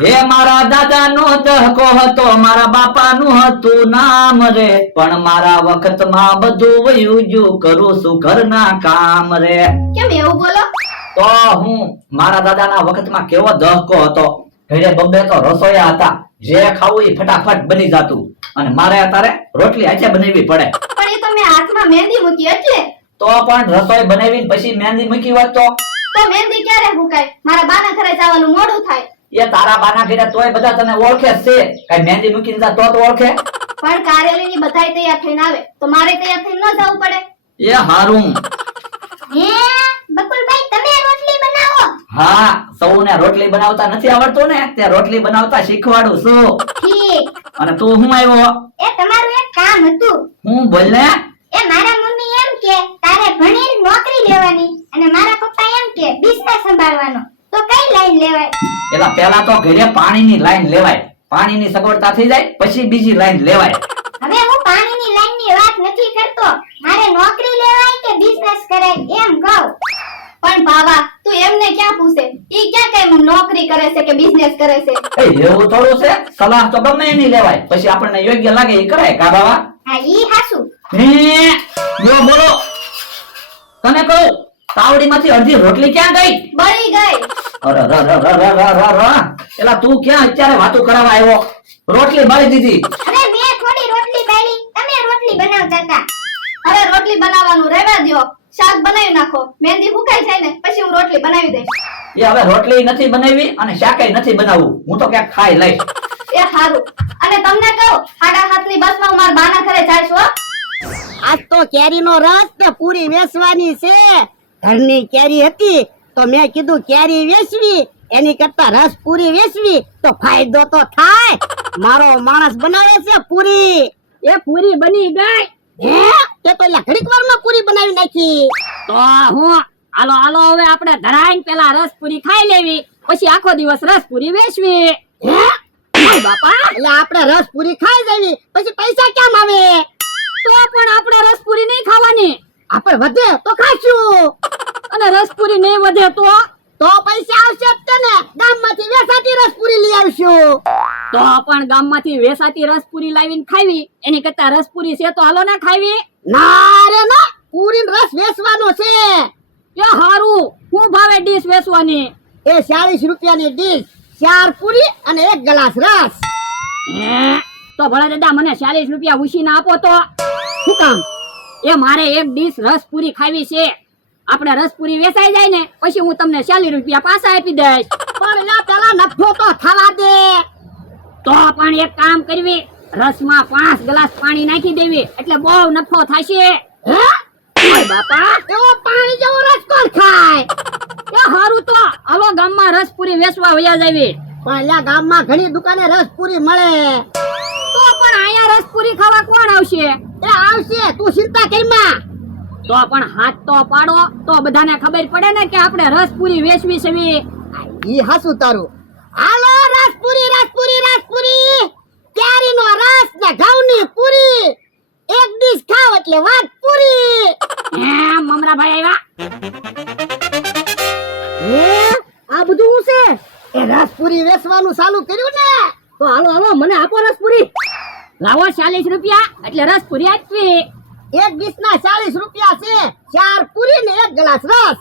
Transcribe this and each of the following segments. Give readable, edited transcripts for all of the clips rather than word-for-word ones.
હે મારા દાદાનો દહકો હતો, મારા બાપાનું હતું નામ રે, પણ મારા વખતમાં બધું વયું ગયું, કરું છું ઘરના કામ રે. કેમ એવું બોલો? તો હું મારા દાદાના વખતમાં કેવો દહકો હતો. ઘરે બબ્બે તો રસોયા હતા, જે ખાવું એ ફટાફટ બની જાતું, અને મારે અત્યારે રોટલી હાથે બનાવવી પડે. પણ એ તો મેં હાથમાં મહેંદી મૂકી એટલે. તો પણ રસોઈ બનાવીને પછી મહેંદી મૂકી હોત તો મહેંદી ક્યારે મુકાય? મારા બાના ઘરે જવાનું મોડું થાય. એ તારા બાના ઘરે તોય બધા તને ઓળખે જ છે. કઈ મહેંદી મૂકીને જા તો ઓળખે. પણ કાર્યાલયની બધાય તૈયાર થઈને આવે તો મારે તૈયાર થઈને ન જવું પડે. એ હારું. હે બકુલભાઈ, તમે રોટલી બનાવો? હા, સૌને રોટલી બનાવતા નથી આવડતું ને, તે રોટલી બનાવતા શીખવાડું છું. ઠીક. અને તું હું આવ્યો? એ તમારું એક કામ હતું. હું બોલ ને. એ મારા મમ્મી એમ કે તારે ભણીને નોકરી લેવાની, અને મારા પપ્પા એમ કે બિઝનેસ સંભાળવાનો. તો કઈ લાઈન લેવાય? એલા પહેલા તો ઘરે પાણીની લાઈન લેવાય. પાણીની સગવડતા થઈ જાય પછી બીજી લાઈન લેવાય. હવે હું પાણીની લાઈનની વાત નથી કરતો. મારે નોકરી લેવાય કે બિઝનેસ કરાય એમ કહું. પણ બાવા, તું એમને ક્યાં પૂછે? ઈ ક્યાં કઈ નોકરી કરે છે કે બિઝનેસ કરે છે? એ એવું થોડું છે? સલાહ તો ગમે એની લેવાય, પછી આપણને યોગ્ય લાગે એ કરાય. કા બાવા? હા, ઈ હાસુ. બોલો બોલો. તને કહું, તાવડીમાંથી અડધી રોટલી ક્યાં ગઈ? બળી ગઈ. અરે એલા તું ક્યાં અત્યારે વાતો કરાવવા આવ્યો? રોટલી બળી દીધી. અરે મેં થોડી રોટલી બાળી, તમે રોટલી બનાવતા હતા. હવે રોટલી બનાવવાનું રહેવા દ્યો. શાક બનાવી નાખો. મહેંદી ફૂકાઈ જાય ને પછી હું રોટલી બનાવી દઈશ. એ હવે રોટલી નથી બનાવી અને શાકેય નથી બનાવવું. હું તો ક્યાંક ખાઈ લઈશ. એ હારું. અને તમને કહું, 7:30 બસમાં હું મારા બાના ઘરે જઈશ હો. આજ તો કેરીનો રસ ને પૂરી વેચવાની છે. ઘરની કેરી હતી તો મેં કીધું કેરી વેચવી એની કરતા રસ પૂરી વેચવી તો ફાયદો તો થાય. મારો માણસ બનાવે છે પૂરી. એ પૂરી બની ગઈ? હે, તે તો ઘડીક વારમાં પૂરી બનાવી નાખી. તો હું હાલો હાલો હવે આપણે ધરાઈને પેલા રસ પૂરી ખાઈ લેવી, પછી આખો દિવસ રસ પૂરી વેચવી. હે ઓય બાપા, એટલે આપણે રસ પૂરી ખાઈ જવી પછી પૈસા કેમ આવે? તો પણ આપણે રસ પૂરી નહીં ખાવાની. આપણે વધે તો ખાશું. અને રસ પૂરી નહીં વધે તો પૈસા આવશે જ ને. ગામમાંથી વેચાતી રસ પૂરી લઈ આવશું. તો પણ ગામમાંથી વેચાતી રસ પૂરી લાવીને ખાવી એની કરતા રસ પૂરી છે તો હાલો ના ખાવી. ના રે ના, પૂરીનો રસ વેચવાનો છે. એ હારું, હું ભાવે ડીશ વેચવાની? એ 40 રૂપિયાની ડીશ, 4 પૂરી અને 1 ગ્લાસ રસ. તો ભલા દાદા મને 40 રૂપિયા ઉછીને આપો તો. શું કામ? એ મારે એક ડીશ રસ પૂરી ખાવી છે. આપણે રસ પૂરી વેચાઈ જાય ને પછી હું તમને 40 રૂપિયા પાછા આપી દઈશ. પણ લા પેલા નફો તો થવા દે. તો પણ એક કામ કરવી, રસમાં 5 ગ્લાસ પાણી નાખી દેવી એટલે બહુ નફો થશે. હે ઓય બાપા, એવો પાણી જેવો રસ કોણ ખાય? એ હારું તો હાલો ગામમાં રસ પૂરી વેચવા વયા જાવી. પણ લા ગામમાં ઘણી દુકાને રસ પૂરી મળે. તો પણ અહીંયા રસ પૂરી ખાવા કોણ આવશે? એ આવશે, તું ચિંતા કરીમાં. તો પણ હાથ તો પાડો તો બધાને ખબર પડે ને કે આપણે રસ પૂરી વેચવી છે. ઈ હાસુ તારું. હાલો રસપુરી રસપુરી રસપુરી, કેરીનો રસ ને ઘઉંની પૂરી, એક ડીશ ખાવ એટલે વાત પૂરી. મમરાભાઈ આવ્યા? હે, આ બધું શું છે? એ રસપુરી વેચવાનું ચાલુ કર્યું ને? તો હાલો હાલો મને આપો રસ પૂરી. લાવો 40 રૂપિયા એટલે રસ પૂરી આપવી. એક ડીશ ના 40 રૂપિયા છે, 4 પૂરી ને 1 ગ્લાસ રસ.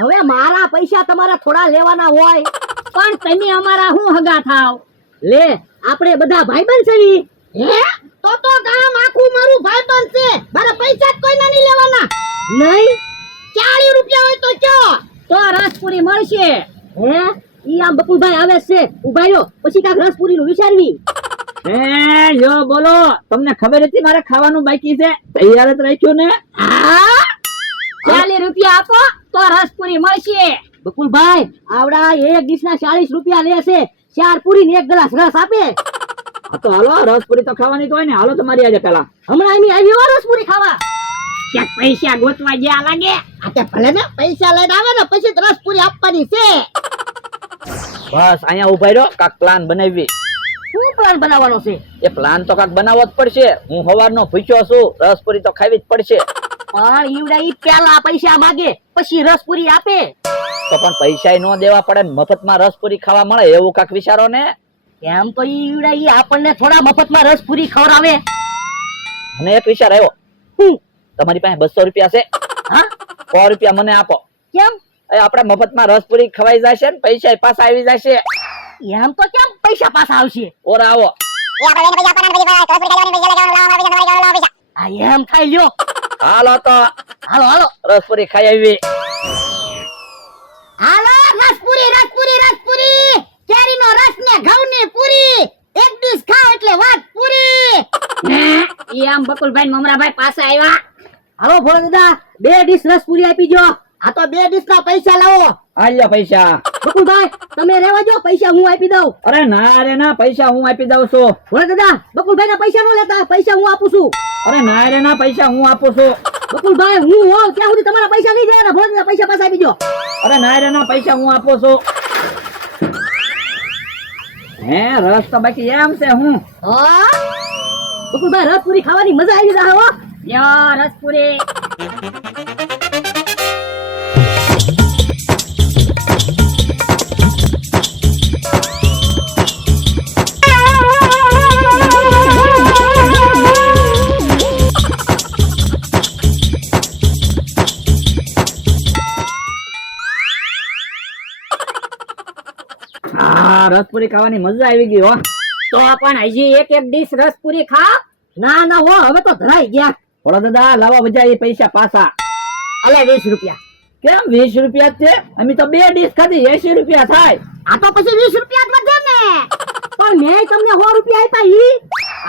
હવે મારા પૈસા તમારે થોડા લેવાના હોય. પણ તમે અમારા હું હગા થાવ? લે, આપણે બધા ભાઈબંધ છે. હે, તો ગામ આખું મારું ભાઈબંધ છે. મારા પૈસા જ કોઈના નહીં લેવાના. નહીં, 40 રૂપિયા હોય તો કયો? તો રસ પૂરી મળશે. હે, ઈ આમ બકુલભાઈ આવે છે, ઉભા રહ્યો પછી કાક રસ પૂરી નું વિચારવી. જો બોલો, તમને ખબર હતી મારે ખાવાનું બાકી છે, તૈયાર જ રાખ્યું ને? હા, 40 રૂપિયા આપો તો રસ પૂરી મળશે. બકુલભાઈ, આવડા એક ડીશ ના 40 રૂપિયા લે છે, 4 પૂરી ને 1 ગ્લાસ રસ આપે. તો હાલો, રસ પૂરી તો ખાવાની તો હોય ને. હાલો તમારી આજે પેલા હમણાં એની આવી હો રસ પૂરી ખાવા. ક્યાંક પૈસા ગોતવા જ્યાં લાગે. આ તે ભલે ને પૈસા લઈને આવે ને પછી જ રસ પૂરી આપવાની છે. બસ અહીંયા ઉભા રહ્યો, કાક પ્લાન બનાવી. શું પ્લાન બનાવવાનો છે? એ પ્લાન તો કાક બનાવવો જ પડશે. હું સવારનો ભૂખ્યો છું, રસ પૂરી તો ખાવી જ પડશે. પણ ઈવડા ઈ પેલા પૈસા માંગે પછી રસ પૂરી આપે. તો પણ પૈસા ન દેવા પડે ને મફતમાં રસપુરી ખાવા મળે એવું કાક વિચારો ને. એમ તો ઈ આપણને થોડા મફતમાં રસપુરી ખવડાવે. મને એક વિચાર આવ્યો. તમારી પાસે 200 રૂપિયા છે? હા, 100 રૂપિયા મને આપો. કેમ? એ આપણે મફતમાં રસપુરી ખવાઈ જશે ને પૈસા પાછા આવી જશે. એમ તો કેમ પૈસા પાછા આવશે? ઓરા આવો. આ એમ થાય લ્યો. હાલો તો હાલો હાલો રસપુરી ખાઈ આવી. હાલો, રસપુરી રસપુરી રસપુરી, કેરીનો રસ ને ઘઉંની પૂરી, એક ડીશ ખાઓ એટલે વાત પૂરી. ઈ આમ બકુલભાઈ ને મમરાભાઈ પાસે આવ્યા. હાલો ભોળા દાદા, 2 ડીશ રસપુરી આપી દો. આ તો 2 ડીશ ના પૈસા લાવો. આલ્યો પૈસા. બકુલભાઈ તમે રહેવા દો, પૈસા હું આપી દઉં. અરે ના રે ના, પૈસા હું આપી દઉં છું. ભોળા દાદા, બકુલભાઈ ના પૈસા નો લેતા, પૈસા હું આપું છું. અરે ના રે ના, પૈસા હું આપું છું. બકુલભાઈ હું હોઉં ત્યાં સુધી તમારા પૈસા નહીં દેવાના. ભોળા દાદા પૈસા પાછા આપી દો. અરે ના રે ના, પૈસા હું આપું છું. હે રસ તો બાકી એમ છે. હું બકુલભાઈ રસપુરી ખાવાની મજા આવી જાય હો. લ્યો રસપુરી. આ રસપુરી ખાવાની મજા આવી ગઈ હો. તો પણ હજી એક ડીશ રસપુરી ખા. ના ના હો, હવે તો ધરાઈ ગયા. ભોળા દાદા લાવો બજા એ પૈસા પાછા. અલે 20 રૂપિયા. કેમ 20 રૂપિયા જ છે? અમે તો 2 ડીશ ખાધી, 80 રૂપિયા થાય. આ તો પછી 20 રૂપિયા જ વધે ને. પણ મેં તમને 100 રૂપિયા આપ્યા ઈ.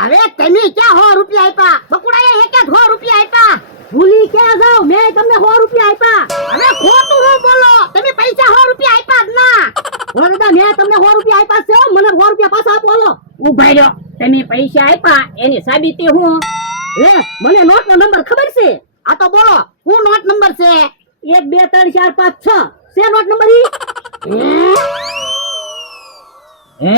હવે તમે ક્યાં 100 રૂપિયા આપ્યા? બકુડાએ એક જ 100 રૂપિયા આપ્યા. ભૂલી ક્યાં જાવ? મેં તમને 100 રૂપિયા આપ્યા. હવે ખોટું ન બોલો, તમે પૈસા 100 રૂપિયા આપ્યા જ ના. વરદા મેં તમને 100 રૂપિયા આપ્યા છે, મને 100 રૂપિયા પાછા આપો. હાલો ઉભા રહ્યો. તમે પૈસા આપ્યા એની સાબિતી હું. લે મને નોટ નો નંબર ખબર છે. આ તો બોલો હું નોટ નંબર છે? 1 2 3 4 5 6 છે નોટ નંબર ઈ. હે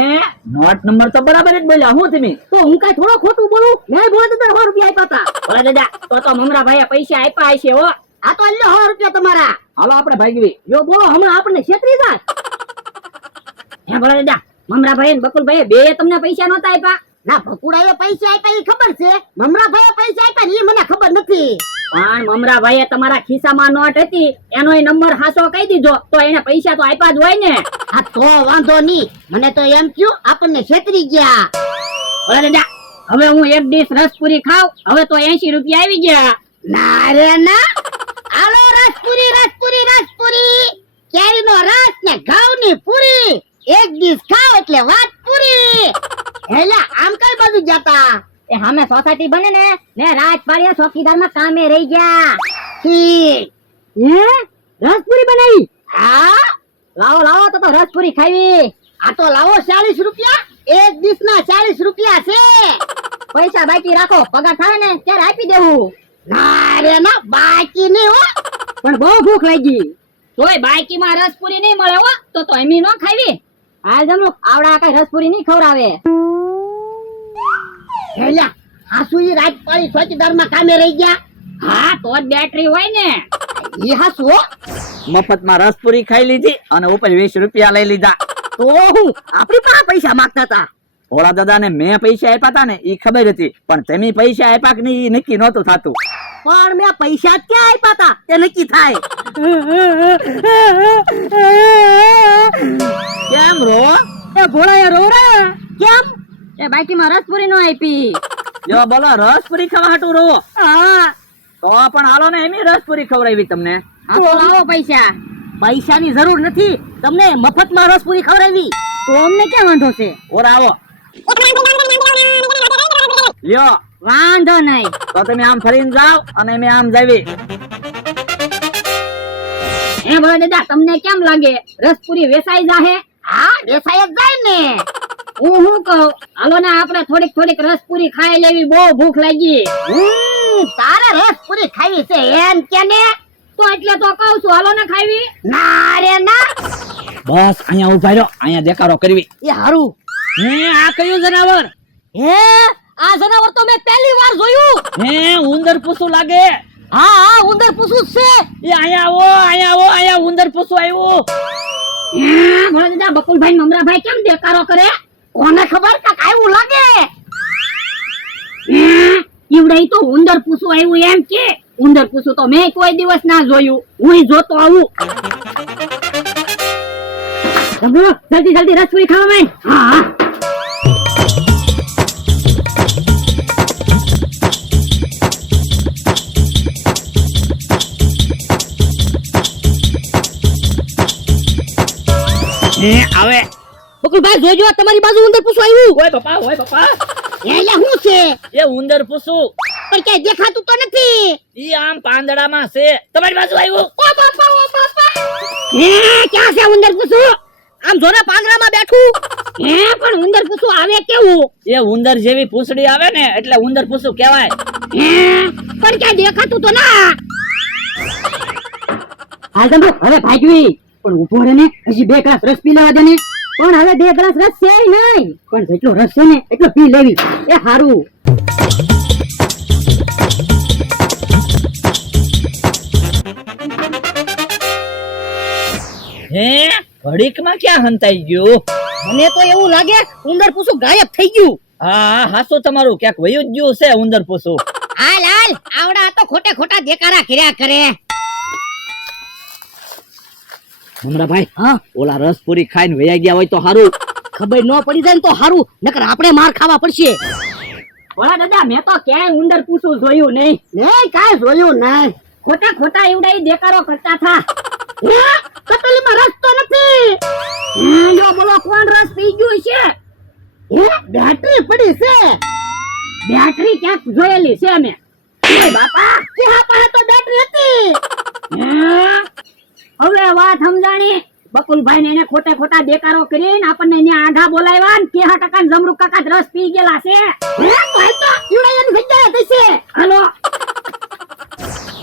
નોટ નંબર તો બરાબર જ બોલ્યા. હું તમે તો હું કઈ થોડો ખોટું બોલું? મેં બોલે તો 100 રૂપિયા આપ્યા હતા. ભોળા દાદા તો મમરાભાઈએ પૈસા આપ્યા હશે હો. આ તો લ્યો 100 રૂપિયા તમારા. હાલો આપણે ભાગવી. જો બોલો હમણાં આપણને છેતરી જાય. હે ભોળા દાદા, મમરાભાઈ ને બકુલભાઈ બે તમને પૈસા નહોતા આપ્યા? ના ભકુડાએ પૈસા આપ્યા ઈ ખબર છે, મમરાભાઈએ પૈસા આપ્યા ઈ મને ખબર નથી. પણ મમરાભાઈએ તમારા ખિસ્સામાં નોટ હતી એનોય નંબર હાસો કહી દીધો તો એને પૈસા તો આપ્યા જ હોય ને. આ તો વાંધો નહીં, મને તો એમ થયું આપણને છેતરી ગયા. ભોળા દાદા હવે હું એક ડીશ રસપુરી ખાવ. હવે તો 80 રૂપિયા આવી ગયા. ના રે ના, આલો રસપુરી રસપુરી રસપુરી, કેરીનો રસ ને ઘઉંની પૂરી, એક ડીશ ખાઓ એટલે વાત પૂરી. હેલા આમ કઈ બાજુ જતા? એ સામે સોસાયટી બને ને રાજપાળિયા ચોકીદારમાં કામે રહી ગયા. ઠીક. હે રસપુરી બનાવી? હા લાવો લાવો તો રસપુરી ખાવી. આ તો લાવો 40 રૂપિયા, એક ડીશ ના 40 રૂપિયા છે. પૈસા બાકી રાખો, પગાર થાય ને ત્યારે આપી દેવું. ના રે ના, બાકી નહીં હો. પણ બહુ ભૂખ લાગી. તોય બાકીમાં રસપુરી નહીં મળે હો, તો એમી નો ખાવી. હાલ જમલો, આવડા કઈ રસપુરી નહીં ખવડાવે. હેલા હાસુઈ રાજપાળી ચોકીદારમાં કામે રહી ગયા. હા તો જ બેટરી હોય ને. ઈ હાસુ હો. મફતમાં રસપુરી ખાઈ લીધી અને ઉપર 20 રૂપિયા લઈ લીધા. તો હું આપણી પાસે પૈસા માંગતા હતા. ભોળા દાદા ને મેં પૈસા આપ્યા હતા ને એ ખબર હતી, પણ તમે પૈસા આપ્યા કે નહીં એ નક્કી નહોતું થતું. પણ મેં પૈસા જ ક્યાં આપ્યા હતા તે નક્કી થાય. કેમ રો? એ ભોળા રો રે કેમ? એ બાકીમાં રસપુરી નો આપી. જો બોલો રસપુરી ખાવા હાટું રો? હા તો પણ હાલો ને એમી રસપુરી ખવડાવી તમને. હા તો લાવો પૈસા. પૈસાની જરૂર નથી, તમને મફતમાં રસપુરી ખવડાવી. તો અમને ક્યાં વાંધો છે? ઓર આવો લ્યો. વાંધો નહીં. તો તમે આમ ફરીને જાઓ અને મેં આમ જાવી. એ ભોળા દાદા તમને કેમ લાગે રસપુરી વેચાઈ જાહે? હા વેસાય જ જાય ને. હું કહું હાલો ને આપણે થોડીક થોડીક રસપુરી ખાઈ લેવી, બહુ ભૂખ લાગી. તારે રસપુરી ખાવી છે એમ કે ને? તો એટલે તો કહું છું હાલો ને ખાવી. ના રે ના. બસ અહીંયા ઉભા રહ્યો, અહીંયા દેખાડો કરવી. એ હારું. હે આ કયું જનાવર? હે આ જનાવર તો મેં પહેલી વાર જોયું. હે ઉંદર પૂછું લાગે. હા હા ઉંદર પૂછું છે. એ અહીંયા આવો, અહીંયા આવો, અહીંયા ઉંદર ઉંદર પૂછું આવ્યું. ભોળા દાદા, બકુલભાઈ મમરાભાઈ કેમ દેકારો કરે? કોને ખબર કાક આવું લાગે. ઈવડાઈ તો ઉંદર પૂછું આવ્યું એમ કે. ઉંદર પૂછું તો મેં કોઈ દિવસ ના જોયું. હું જોતો આવું. જબરો, જલ્દી જલ્દી રસપુરી ખાવા માંડ. હા હા. આવે બકુલભાઈ જોજો તમારી બાજુ ઉંદર પૂછું આવ્યું. ઓય પપ્પા, ઓય પપ્પા, અહીંયા શું છે? એ ઉંદર પૂછું પણ ક્યાંય દેખાતું તો નથી. ઈ આમ પાંદડામાં છે. તમારી બાજુ આવ્યું. ઓ બાપા, ઓ બાપા. ક્યાં છે ઉંદર પૂછું? આમ જોને પાંદડામાં બેઠું. પણ ઉંદર પૂછું આવે કેવું? એ ઉંદર જેવી પૂંછડી આવે ને એટલે ઉંદર પૂછું કહેવાય. પણ ક્યાંય દેખાતું તો ના. હાલ જમરો, હવે ભાગવી. પણ ઉભો રહે ને, હજી 2 ગ્લાસ રસ પી લેવા દે ને. પણ હવે 2 ગ્લાસ રસ છે નહીં. પણ જેટલો રસ છે ને એટલો પી લેવી. એ હારું. હે ઘડીકમાં ક્યાં હંતાઈ ગયું? મને તો એવું લાગે ઉંદર પૂછું ગાયબ થઈ ગયું. હા હાસું તમારું ક્યાંક વયું જ ગયું છે ઉંદર પૂછું. હાલ હાલ, આવડા તો ખોટે ખોટા દેકારા કર્યા કરે. મમરાભાઈ, હા ઓલા રસ પૂરી ખાઈને વયા ગયા હોય તો હારું. ખબર ન પડી જાય ને તો હારું, નકર આપણે માર ખાવા પડશે. ભોળા દાદા, મેં તો ક્યાંય ઉંદર પૂછું જોયું નહીં. નહીં કાંઈ જોયું નહીં. ખોટા ખોટા ઈવડાઈ દેકારો કરતા થા. કતલીમાં રસ તો નથી. લ્યો બોલો, કોણ રસ પી ગયું છે? બેટરી પડી છે. બેટરી ક્યાંક જોયેલી છે મેં. ઓય બાપા, ક્યાં પાસે તો બેટરી હતી. હવે વાત સમજાણી. બકુલભાઈ ને એને ખોટે ખોટા દેકારો કરીને આપણને અહીંયા આઘા બોલાવ્યા ને 30% જમરૂ કાકા જ રસ પી ગયેલા છે. ઈવડાઈની જગ્યાએ થશે. હાલો.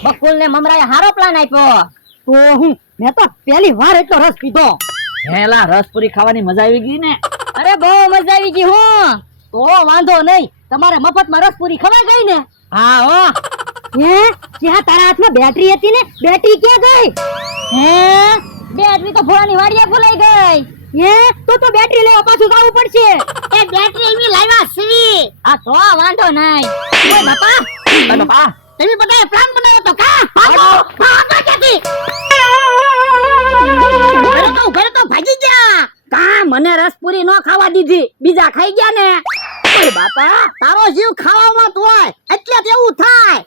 બકુલ ને મમરાએ હારો પ્લાન આપ્યો. તો હું મેં તો પહેલી વાર એટલો રસ પીધો. હેલા રસ પૂરી ખાવાની મજા આવી ગઈ ને. અરે બહુ મજા આવી ગઈ. હું તો વાંધો નહીં, તમારે મફતમાં રસ પૂરી ખવાઈ ગઈ ને. હા હો. ક્યાં તારા હાથમાં બેટરી હતી ને? બેટરી ક્યાં ગઈ? બેટરી તો ભોળાની વાડીએ ભૂલાઈ ગઈ. તો બેટરી લેવા પાછું જવું પડશે. એ બેટરી એવી લાવ્યા સીવી. હા તો વાંધો નહીં. ઓય બાપા, બાપા તમે બધાએ પ્લાન બનાવ્યો તો કા? ભાગો ક્યાંથી? ઘરે તો ભાગી ગયા. કા મને રસપુરી નો ખાવા દીધી, બીજા ખાઈ ગયા ને. ઓય બાપા, તારો જીવ ખાવામાં હોય એટલે જ એવું થાય.